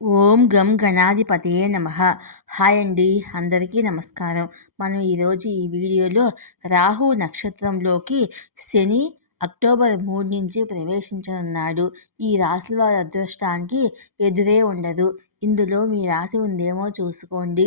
ఓం గం గణాధిపతియే నమ. హాయ్ అండి అందరికీ నమస్కారం. మనం ఈరోజు ఈ వీడియోలో రాహు నక్షత్రంలోకి శని అక్టోబర్ మూడు నుంచి ప్రవేశించనున్నాడు. ఈ రాశి వారి అదృష్టానికి ఎదురే ఉండదు. ఇందులో మీ రాశి ఉందేమో చూసుకోండి.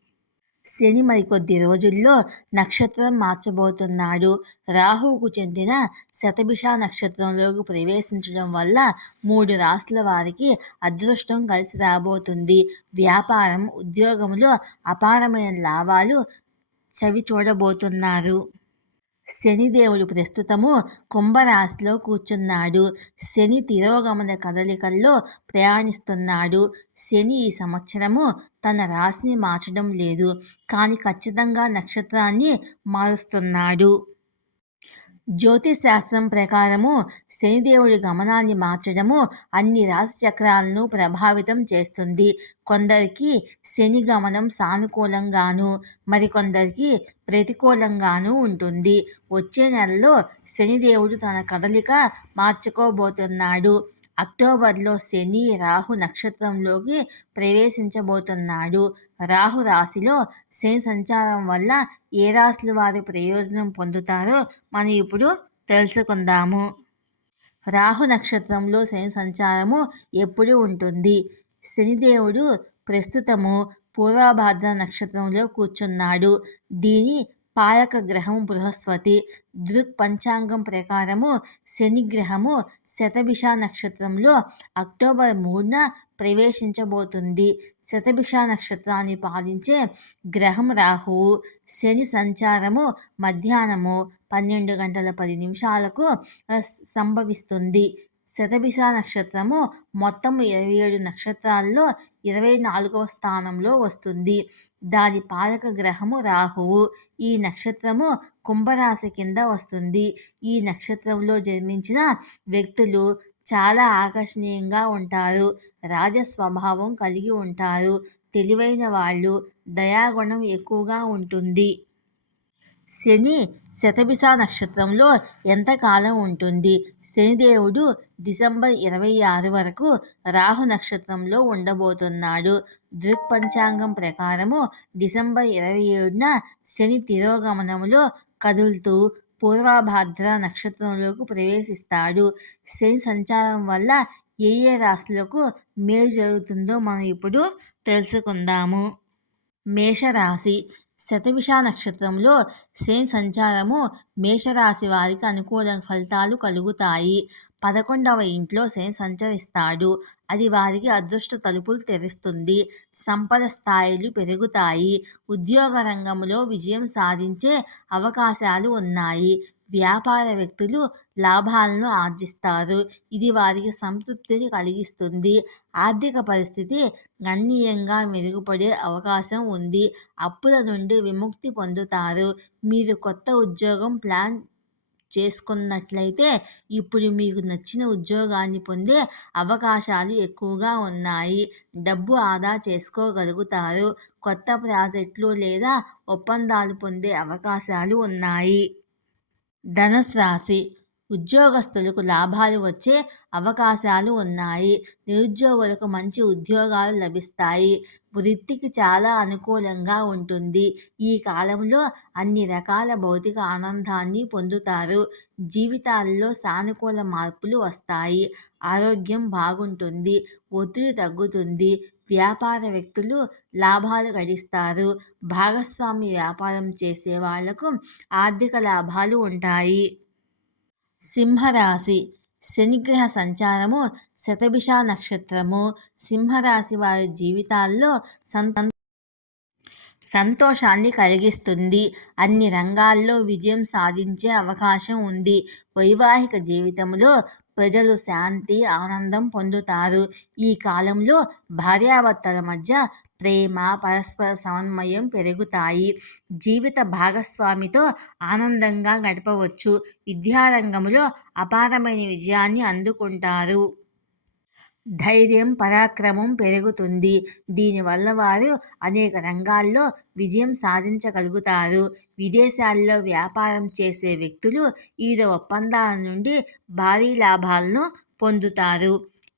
శని మరికొద్ది రోజుల్లో నక్షత్రం మార్చబోతున్నాడు. రాహువుకు చెందిన శతభిష నక్షత్రంలోకి ప్రవేశించడం వల్ల మూడు రాసుల వారికి అదృష్టం కలిసి రాబోతుంది. వ్యాపారం ఉద్యోగంలో అపారమైన లాభాలు చవి చూడబోతున్నారు శనిదేవుడు ప్రస్తుతము కుంభరాశిలో కూర్చున్నాడు. శని తిరోగమన కదలికల్లో ప్రయాణిస్తున్నాడు. శని ఈ సంవత్సరము తన రాశిని మార్చడం లేదు. కానీ ఖచ్చితంగా నక్షత్రాన్ని మారుస్తున్నాడు. జ్యోతిశాస్త్రం ప్రకారము శనిదేవుడి గమనాన్ని మార్చడము అన్ని రాశి చక్రాలను ప్రభావితం చేస్తుంది. కొందరికి శని గమనం సానుకూలంగాను మరికొందరికి ప్రతికూలంగాను ఉంటుంది. వచ్చే నెలలో శనిదేవుడు తన కదలిక మార్చుకోబోతున్నాడు. అక్టోబర్లో శని రాహు నక్షత్రంలోకి ప్రవేశించబోతున్నాడు. రాహు రాశిలో శని సంచారం వల్ల ఏ రాశుల వారు ప్రయోజనం పొందుతారో మనం ఇప్పుడు తెలుసుకుందాము. రాహు నక్షత్రంలో శని సంచారము ఎప్పుడు ఉంటుంది. శనిదేవుడు ప్రస్తుతము పూర్వభాద్ర నక్షత్రంలో కూర్చున్నాడు. దీని పాలక గ్రహం బృహస్పతి దృక్ పంచాంగం ప్రకారము శనిగ్రహము శతభిష నక్షత్రంలో అక్టోబర్ మూడున ప్రవేశించబోతుంది. శతభిష నక్షత్రాన్ని పాలించే గ్రహం రాహువు శని సంచారము మధ్యాహ్నము పన్నెండు గంటల పది నిమిషాలకు సంభవిస్తుంది. శతభిష నక్షత్రము మొత్తం ఇరవై ఏడు నక్షత్రాల్లో ఇరవై నాలుగవ స్థానంలో వస్తుంది. దాని పాలక గ్రహము రాహువు. ఈ నక్షత్రము కుంభరాశి కింద వస్తుంది. ఈ నక్షత్రంలో జన్మించిన వ్యక్తులు చాలా ఆకర్షణీయంగా ఉంటారు. రాజ స్వభావం కలిగి ఉంటారు. తెలివైన వాళ్ళు దయాగుణం ఎక్కువగా ఉంటుంది. శని శతభిష నక్షత్రంలో ఎంతకాలం ఉంటుంది? శనిదేవుడు డిసెంబర్ ఇరవై ఆరు వరకు రాహు నక్షత్రంలో ఉండబోతున్నాడు. దృక్పంచాంగం ప్రకారము డిసెంబర్ ఇరవై ఏడున శని తిరోగమనంలో కదులుతూ పూర్వభాద్ర నక్షత్రంలోకి ప్రవేశిస్తాడు. శని సంచారం వల్ల ఏ ఏ రాశులకు మేలు జరుగుతుందో మనం ఇప్పుడు తెలుసుకుందాము. మేషరాశి శతవిష నక్షత్రంలో శని సంచారము మేషరాశి వారికి అనుకూల ఫలితాలు కలుగుతాయి. పదకొండవ ఇంట్లో శని సంచరిస్తాడు. అది వారికి అదృష్ట తలుపులు తెరుస్తుంది. సంపద స్థాయిలు పెరుగుతాయి. ఉద్యోగ రంగంలో విజయం సాధించే అవకాశాలు ఉన్నాయి. వ్యాపార వ్యక్తులు లాభాలను ఆర్జిస్తారు. ఇది వారికి సంతృప్తిని కలిగిస్తుంది. ఆర్థిక పరిస్థితి గణనీయంగా మెరుగుపడే అవకాశం ఉంది. అప్పుల నుండి విముక్తి పొందుతారు. మీరు కొత్త ఉద్యోగం ప్లాన్ చేసుకున్నట్లయితే ఇప్పుడు మీకు నచ్చిన ఉద్యోగాన్ని పొందే అవకాశాలు ఎక్కువగా ఉన్నాయి. డబ్బు ఆదా చేసుకోగలుగుతారు. కొత్త ప్రాజెక్టులు లేదా ఒప్పందాలు పొందే అవకాశాలు ఉన్నాయి. ధనుసు రాశి ఉద్యోగస్తులకు లాభాలు వచ్చే అవకాశాలు ఉన్నాయి. నిరుద్యోగులకు మంచి ఉద్యోగాలు లభిస్తాయి. వృత్తికి చాలా అనుకూలంగా ఉంటుంది. ఈ కాలంలో అన్ని రకాల భౌతిక ఆనందాన్ని పొందుతారు. జీవితాల్లో సానుకూల మార్పులు వస్తాయి. ఆరోగ్యం బాగుంటుంది. ఒత్తిడి తగ్గుతుంది. వ్యాపార వ్యక్తులు లాభాలు గడిస్తారు. భాగస్వామి వ్యాపారం చేసే వాళ్ళకు ఆర్థిక లాభాలు ఉంటాయి. సింహరాశి. శనిగ్రహ సంచారము శతభిష నక్షత్రము సింహరాశి వారి జీవితాల్లో సంత సంతోషాన్ని కలిగిస్తుంది. అన్ని రంగాల్లో విజయం సాధించే అవకాశం ఉంది. వైవాహిక జీవితంలో ప్రజలు శాంతి ఆనందం పొందుతారు. ఈ కాలంలో భార్యాభర్తల మధ్య ప్రేమ పరస్పర సమన్వయం పెరుగుతాయి. జీవిత భాగస్వామితో ఆనందంగా గడపవచ్చు విద్యారంగంలో అపారమైన విజయాన్ని అందుకుంటారు. ధైర్యం పరాక్రమం పెరుగుతుంది. దీనివల్ల వారు అనేక రంగాల్లో విజయం సాధించగలుగుతారు. విదేశాల్లో వ్యాపారం చేసే వ్యక్తులు వివిధ ఒప్పందాల నుండి భారీ లాభాలను పొందుతారు.